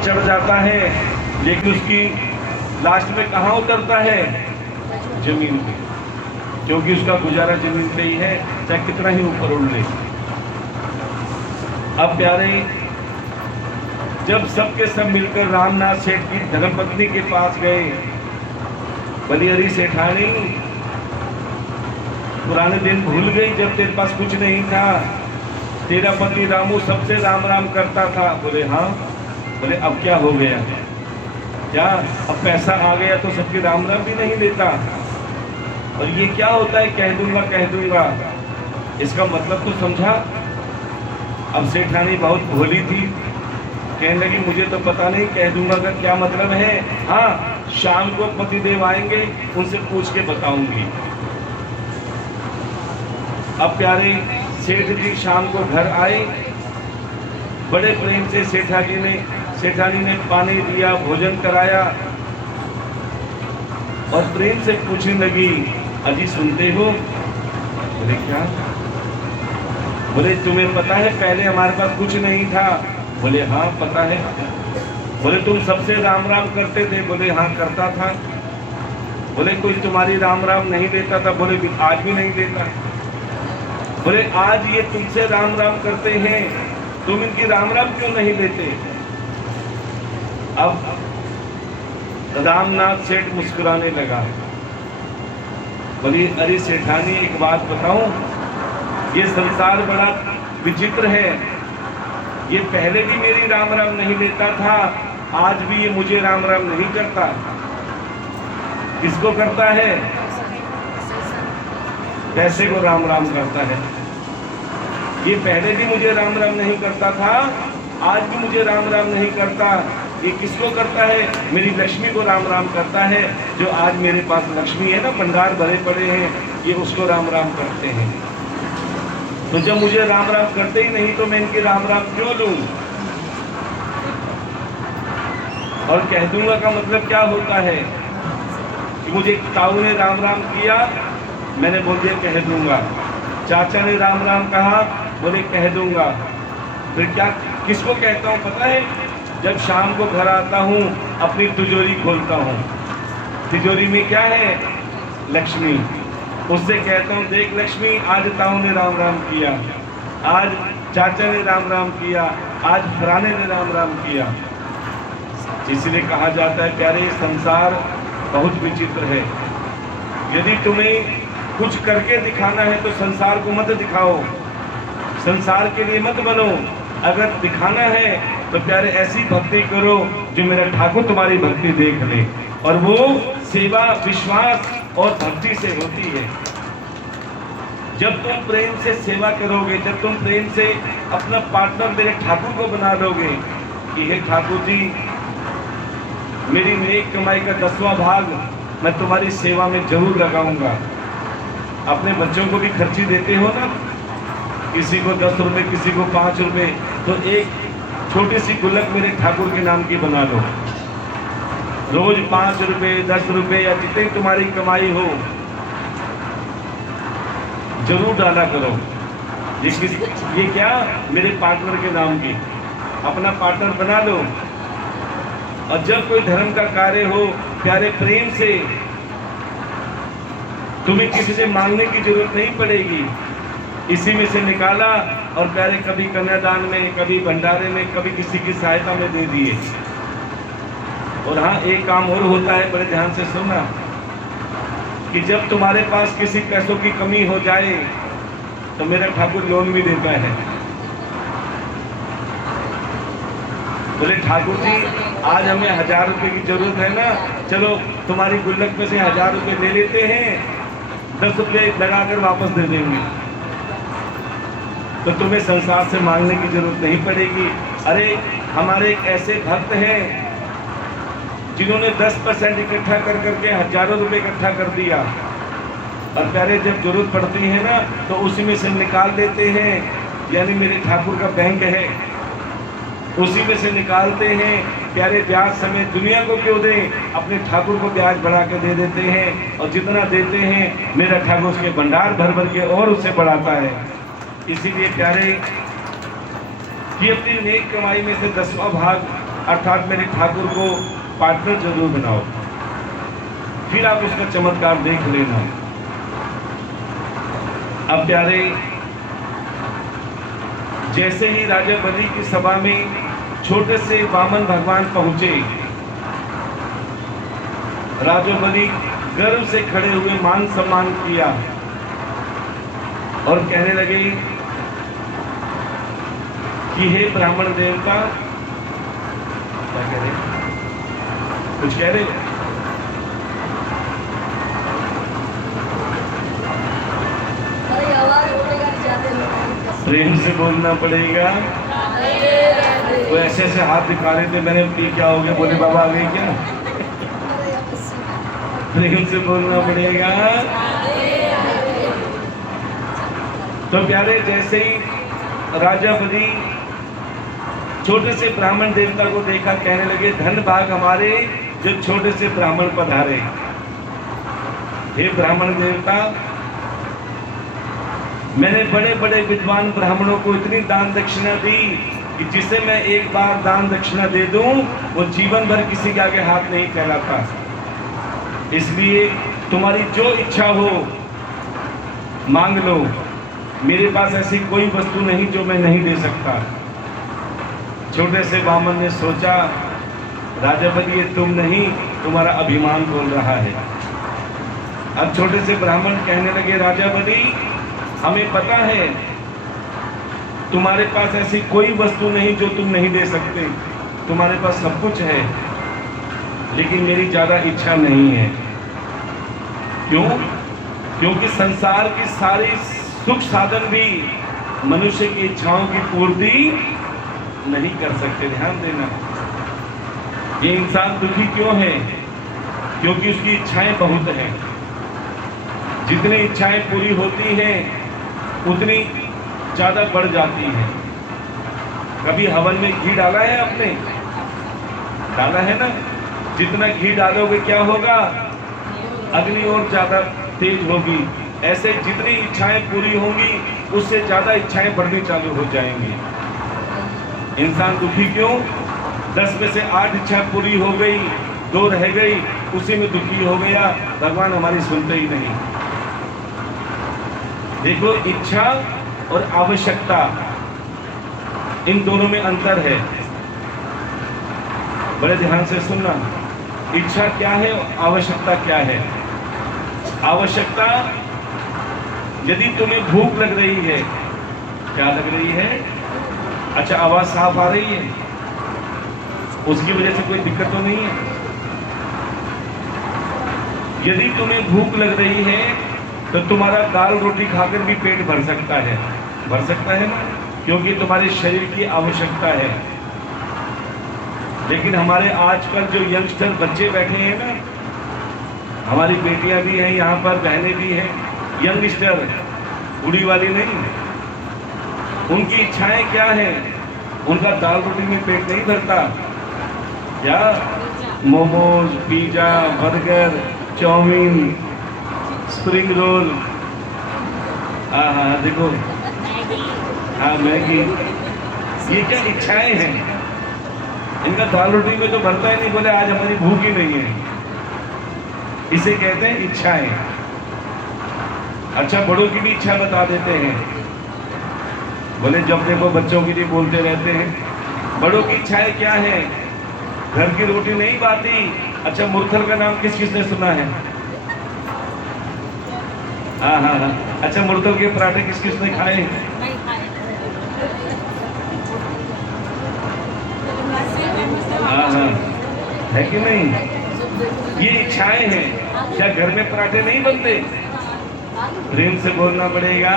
चढ़ जाता है, लेकिन उसकी लास्ट में कहाँ उतरता है? जमीन पे, क्योंकि उसका गुजारा जमीन पे ही है, चाहे कितना ही ऊपर उड़ ले। अब प्यारे, जब सबके सब मिलकर रामनाथ सेठ की धर्मपत्नी के पास गए, बोली अरे सेठानी, पुराने दिन भूल गई जब तेरे पास कुछ नहीं था, तेरा पति रामू सबसे राम राम करता था। बोले हाँ। बोले अब क्या हो गया? क्या अब पैसा आ गया तो सबके राम राम भी नहीं देता? और ये क्या होता है कह दूंगा कह दूंगा, इसका मतलब तो समझा? अब सेठानी बहुत भोली थी, कहने लगी मुझे तो पता नहीं कह दूंगा का क्या मतलब है। हाँ, शाम को पतिदेव आएंगे, उनसे पूछ के बताऊंगी। अब प्यारे, सेठ जी शाम को घर आए, बड़े प्रेम से सेठानी ने पानी दिया, भोजन कराया और प्रेम से पूछने लगी अजी सुनते हो? बोले क्या? बोले तुम्हें पता है पहले हमारे पास कुछ नहीं था? बोले हाँ पता है। बोले तुम सबसे राम राम करते थे? बोले हाँ करता था। बोले कोई तुम्हारी राम राम नहीं देता था? बोले आज भी नहीं देता। बोले आज ये तुमसे राम राम करते हैं, तुम इनकी राम राम क्यों नहीं देते? अब रामनाथ सेठ मुस्कुराने लगा, बोली अरे सेठानी एक बात बताऊं, ये संसार बड़ा विचित्र है, ये पहले भी मेरी राम राम नहीं लेता था, आज भी ये मुझे राम राम नहीं करता। किसको करता है? पैसे को राम राम करता है। ये पहले भी मुझे राम राम नहीं करता था, आज भी मुझे राम राम नहीं करता। ये किसको करता है? मेरी लक्ष्मी को राम राम करता है, जो आज मेरे पास लक्ष्मी है ना, भंडार भरे पड़े हैं, ये उसको राम राम करते हैं। तो जब मुझे राम राम करते ही नहीं तो मैं इनके राम राम क्यों लूं? और कह दूंगा का मतलब क्या होता है कि मुझे ताऊ ने राम राम किया, मैंने बोल दिया कह दूंगा। चाचा ने राम राम कहा, बोले कह दूंगा। फिर क्या किसको कहता हूँ पता है? जब शाम को घर आता हूँ, अपनी तिजोरी खोलता हूँ, तिजोरी में क्या है? लक्ष्मी। उससे कहता हूँ देख लक्ष्मी, आज ताऊ ने राम राम किया, आज चाचा ने राम राम किया, आज फलाने ने राम राम किया। इसलिए कहा जाता है प्यारे, संसार बहुत विचित्र है। यदि तुम्हें कुछ करके दिखाना है तो संसार को मत दिखाओ, संसार के लिए मत बनो। अगर दिखाना है तो प्यारे ऐसी भक्ति करो जो मेरा ठाकुर तुम्हारी भक्ति देख ले, और वो सेवा विश्वास और भक्ति से होती है। जब तुम प्रेम से सेवा करोगे, जब तुम प्रेम से अपना पार्टनर मेरे ठाकुर को बना लोगे कि हे ठाकुर जी, मेरी नेक कमाई का 10वां भाग मैं तुम्हारी सेवा में जरूर लगाऊंगा। अपने बच्चों को भी खर्ची देते हो ना, किसी को 10 रुपए, किसी को 5 रुपए, तो एक छोटी सी गुल्लक मेरे ठाकुर के नाम की बना लो। रोज 5 रुपए, 10 रुपए या जितनी तुम्हारी कमाई हो जरूर डाला करो। ये क्या? मेरे पार्टनर के नाम की, अपना पार्टनर बना लो। और जब कोई धर्म का कार्य हो प्यारे, प्रेम से, तुम्हें किसी से मांगने की जरूरत नहीं पड़ेगी, इसी में से निकाला और प्यारे कभी कन्यादान में, कभी भंडारे में, कभी किसी की सहायता में दे दिए। और हाँ, एक काम और होता है, बड़े ध्यान से सुनना, कि जब तुम्हारे पास किसी पैसों की कमी हो जाए तो मेरा ठाकुर लोन भी देता है। बोले ठाकुर जी आज हमें 1000 रुपए की जरूरत है ना, चलो तुम्हारी गुल्लक में से 1000 रुपए ले लेते हैं, 10 रुपए लगाकर वापस दे देंगे, तो तुम्हें संसार से मांगने की जरूरत नहीं पड़ेगी। अरे हमारे एक ऐसे भक्त हैं जिन्होंने 10% इकट्ठा कर करके हजारों रुपए इकट्ठा कर दिया, और प्यारे जब जरूरत पड़ती है ना तो उसी में से निकाल देते हैं। यानी मेरे ठाकुर का बैंक है, उसी में से निकालते हैं। प्यारे ब्याज समेत दुनिया को क्यों दें, अपने ठाकुर को ब्याज बढ़ा के दे देते हैं, और जितना देते हैं मेरा ठाकुर उसके भंडार भर भर के और उससे बढ़ाता है। इसीलिए प्यारे कि अपनी नेक कमाई में से 10वां भाग अर्थात मेरे ठाकुर को पार्टनर जरूर बनाओ, फिर आप उसका चमत्कार देख लेना। अब प्यारे, जैसे ही राजा बलि की सभा में छोटे से वामन भगवान पहुंचे, राजा बलि गर्व से खड़े हुए मान सम्मान किया और कहने लगे कि हे ब्राह्मण देवता, क्या कह रहे, कुछ कह रहे, प्रेम से बोलना पड़ेगा। वो ऐसे ऐसे हाथ दिखा रहे थे, मैंने ये क्या हो गया, बोले बाबा आ गए क्या? प्रेम से बोलना पड़ेगा। तो प्यारे, जैसे ही राजा बलि छोटे से ब्राह्मण देवता को देखा, कहने लगे धन भाग हमारे जो छोटे से ब्राह्मण पधारे। हे ब्राह्मण देवता, मैंने बड़े बड़े विद्वान ब्राह्मणों को इतनी दान दक्षिणा दी कि जिसे मैं एक बार दान दक्षिणा दे दूं वो जीवन भर किसी के आगे हाथ नहीं फैलाता। इसलिए तुम्हारी जो इच्छा हो मांग लो, मेरे पास ऐसी कोई वस्तु नहीं जो मैं नहीं दे सकता। छोटे से वामन ने सोचा, राजा बलि ये तुम नहीं, तुम्हारा अभिमान बोल रहा है। अब छोटे से ब्राह्मण कहने लगे, राजा बलि हमें पता है तुम्हारे पास ऐसी कोई वस्तु नहीं जो तुम नहीं दे सकते, तुम्हारे पास सब कुछ है, लेकिन मेरी ज्यादा इच्छा नहीं है। क्यों? क्योंकि संसार की सारी सुख साधन भी मनुष्य की इच्छाओं की पूर्ति नहीं कर सकते। ध्यान देना, ये इंसान दुखी क्यों है? क्योंकि उसकी इच्छाएं बहुत हैं। जितनी इच्छाएं पूरी होती हैं उतनी ज्यादा बढ़ जाती है। कभी हवन में घी डाला है आपने? डाला है ना? जितना घी डालोगे क्या होगा? अग्नि और ज्यादा तेज होगी। ऐसे जितनी इच्छाएं पूरी होंगी उससे ज्यादा इच्छाएं बढ़नी चालू हो जाएंगी। इंसान दुखी क्यों? 10 में से 8 इच्छा पूरी हो गई, 2 रह गई, उसी में दुखी हो गया। भगवान हमारी सुनते ही नहीं। देखो, इच्छा और आवश्यकता, इन दोनों में अंतर है। बड़े ध्यान से सुनना, इच्छा क्या है, आवश्यकता क्या है। आवश्यकता, यदि तुम्हें भूख लग रही है, क्या लग रही है? अच्छा, आवाज साफ आ रही है? उसकी वजह से कोई दिक्कत तो नहीं है? यदि तुम्हें भूख लग रही है तो तुम्हारा दाल रोटी खाकर भी पेट भर सकता है। भर सकता है ना, क्योंकि तुम्हारे शरीर की आवश्यकता है। लेकिन हमारे आजकल जो यंगस्टर बच्चे बैठे हैं ना, हमारी बेटियां भी हैं यहाँ पर, बहनें भी हैं, यंगस्टर, बूढ़ी वाली नहीं। उनकी इच्छाएं क्या है? उनका दाल रोटी में पेट नहीं भरता। क्या? Momos, pizza, burger, chow mein, spring roll, हाँ देखो, हाँ मैगी, ये क्या इच्छाएं हैं? इनका दाल रोटी में तो भरता ही नहीं। बोले आज हमारी भूख ही नहीं है, इसे कहते हैं इच्छाएं। अच्छा, बड़ों की भी इच्छा बता देते हैं। बोले जब देखो बच्चों के लिए बोलते रहते हैं। बड़ों की इच्छाएं क्या है? घर की रोटी नहीं बाती। अच्छा, मुरथल का नाम किस किसने सुना है? हाँ हाँ हाँ। अच्छा, मुरथल के पराठे किस किसने खाए? हाँ हाँ, है कि नहीं? ये इच्छाएं हैं। क्या घर में पराठे नहीं बनते? प्रेम से बोलना पड़ेगा।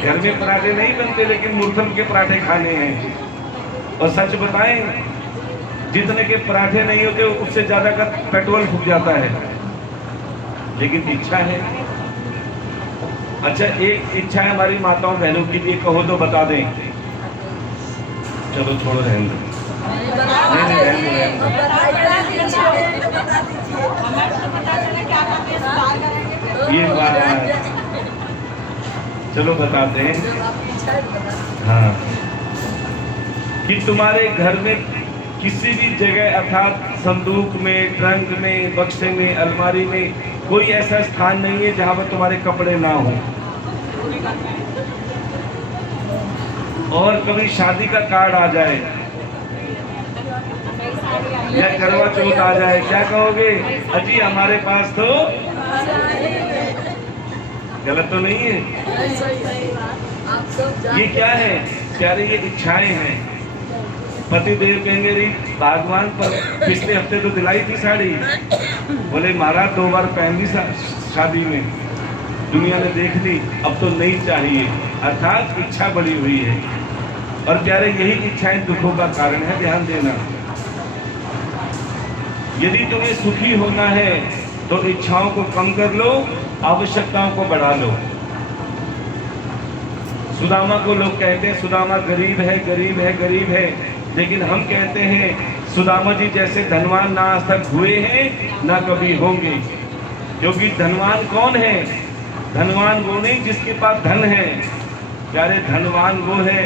घर में पराठे नहीं बनते, लेकिन मुरथल के पराठे खाने हैं। और सच बताएं, जितने के पराठे नहीं होते उससे ज्यादा का पेट्रोल फूक जाता है, लेकिन इच्छा है। अच्छा, एक इच्छा है हमारी माताओं बहनों के लिए, कहो तो बता दें। चलो छोड़ो, रहने दो। ये बात, चलो बताते हैं। हाँ, कि तुम्हारे घर में किसी भी जगह अर्थात संदूक में, ट्रंक में, बक्से में, अलमारी में कोई ऐसा स्थान नहीं है जहां पर तुम्हारे कपड़े ना हो। और कभी शादी का कार्ड आ जाए या करवा चौथ आ जाए, क्या कहोगे? अजी हमारे पास तो, गलत तो नहीं है? ये क्या है प्यारे? ये इच्छाएं हैं। पति देव कहेंगे री भगवान पर पिछले हफ्ते तो दिलाई थी साड़ी, बोले महाराज 2 बार पहन ली शादी में, दुनिया ने देख ली, अब तो नहीं चाहिए। अर्थात इच्छा बढ़ी हुई है। और प्यारे यही इच्छाएं दुखों का कारण है, ध्यान देना। यदि तुम्हें सुखी होना है तो इच्छाओं को कम कर लो, आवश्यकताओं को बढ़ा लो। सुदामा को लोग कहते हैं सुदामा गरीब है, गरीब है, गरीब है, लेकिन हम कहते हैं सुदामा जी जैसे धनवान ना आज तक हुए हैं ना कभी होंगे। क्योंकि धनवान कौन है? धनवान वो नहीं जिसके पास धन है, प्यारे धनवान वो है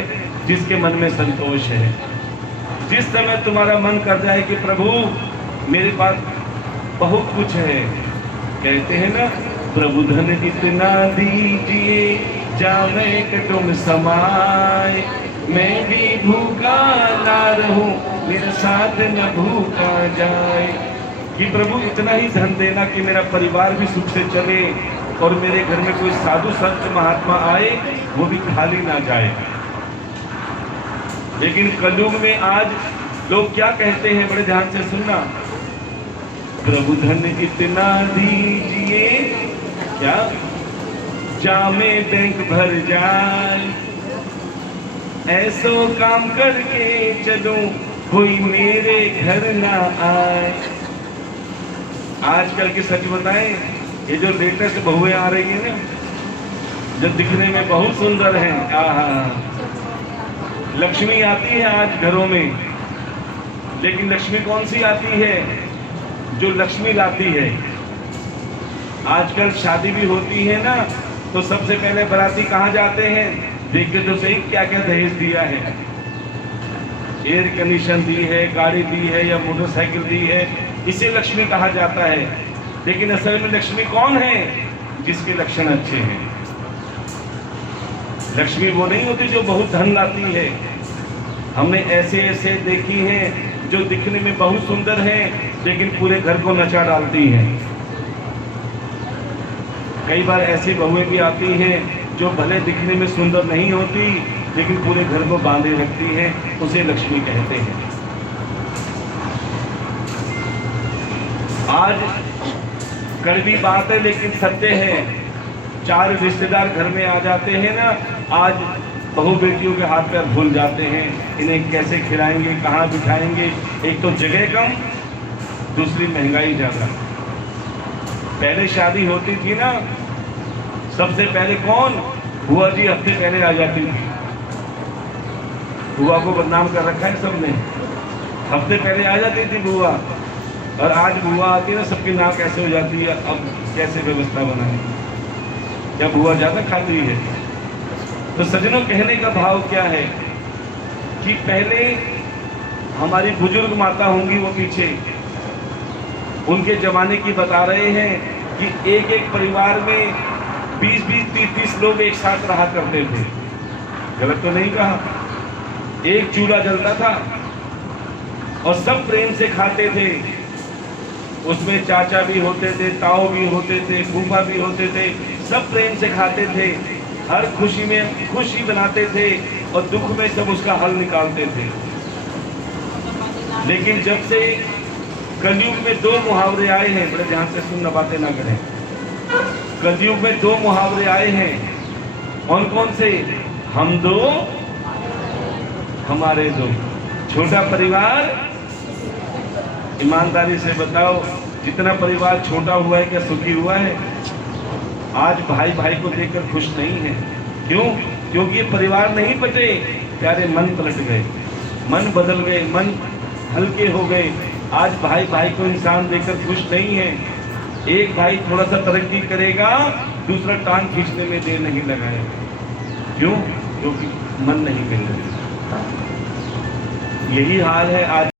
जिसके मन में संतोष है। जिस समय तुम्हारा मन कर जाए कि प्रभु मेरे पास बहुत कुछ है, कहते हैं ना प्रभु धन इतना दीजिए जावे कि तुम समाए, मैं भी भूखा ना रहूं मेरा साथ न भूखा जाए। कि प्रभु इतना ही धन देना कि मेरा परिवार भी सुख से चले और मेरे घर में कोई साधु संत महात्मा आए वो भी खाली ना जाए। लेकिन कलयुग में आज लोग क्या कहते हैं, बड़े ध्यान से सुनना, प्रभु धन इतना दीजिए क्या जामे बैंक भर जाए, ऐसो काम करके चलो कोई मेरे घर ना आए। आजकल की सच बताएं, ये जो लेटेस्ट बहुएं आ रही है ना, जो दिखने में बहुत सुंदर हैं, लक्ष्मी आती है आज घरों में, लेकिन लक्ष्मी कौन सी आती है? जो लक्ष्मी लाती है। आजकल शादी भी होती है ना, तो सबसे पहले बाराती कहाँ जाते हैं? देखते तो सही क्या क्या दहेज दिया है, एयर कंडीशन दी है, गाड़ी दी है या मोटरसाइकिल दी है, इसे लक्ष्मी कहा जाता है। लेकिन असल में लक्ष्मी कौन है? जिसके लक्षण अच्छे हैं। लक्ष्मी वो नहीं होती जो बहुत धन लाती है। हमने ऐसे ऐसे देखी हैं जो दिखने में बहुत सुंदर हैं लेकिन पूरे घर को नचा डालती हैं। कई बार ऐसी बहुएं भी आती हैं जो भले दिखने में सुंदर नहीं होती लेकिन पूरे घर को बांधे रखती हैं, उसे लक्ष्मी कहते हैं। आज कड़वी बात है लेकिन सत्य है। 4 रिश्तेदार घर में आ जाते हैं ना, आज बहू बेटियों के हाथ पैर भूल जाते हैं, इन्हें कैसे खिलाएंगे, कहाँ बिठाएंगे। एक तो जगह कम, दूसरी महंगाई ज़्यादा। पहले शादी होती थी ना, सबसे पहले कौन? बुआ जी हफ्ते पहले आ जाती थी। बुआ को बदनाम कर रखा है सबने, हफ्ते पहले आ जाती थी बुआ। और आज बुआ आती है ना, सबकी नाक ऐसे हो जाती है, अब कैसे व्यवस्था बनाए? क्या बुआ ज़्यादा खाती है? तो सज्जनों, कहने का भाव क्या है कि पहले हमारी बुजुर्ग माता होंगी वो पीछे, उनके जमाने की बता रहे हैं कि एक एक परिवार में 20-20, 30-30 लोग एक साथ रहा करते थे। गलत तो नहीं कहा? एक चूल्हा जलता था और सब प्रेम से खाते थे। उसमें चाचा भी होते थे, ताऊ भी होते थे, फूफा भी होते थे, सब प्रेम से खाते थे। हर खुशी में खुशी बनाते थे और दुख में सब उसका हल निकालते थे। लेकिन जब से कलयुग में 2 मुहावरे आए हैं, बड़े ध्यान से सुनना, बातें ना करें। कलयुग में 2 मुहावरे आए हैं। कौन कौन से? हम 2 हमारे 2। छोटा परिवार, ईमानदारी से बताओ, जितना परिवार छोटा हुआ है क्या सुखी हुआ है? आज भाई भाई को देखकर खुश नहीं है। क्यों? क्योंकि ये परिवार नहीं बचे। प्यारे, मन पलट गए, मन बदल गए, मन हल्के हो गए। आज भाई भाई को इंसान देखकर खुश नहीं है। एक भाई थोड़ा सा तरक्की करेगा, दूसरा टांग खींचने में देर नहीं लगाएगा। क्यों? क्योंकि मन नहीं मिल रहा। यही हाल है आज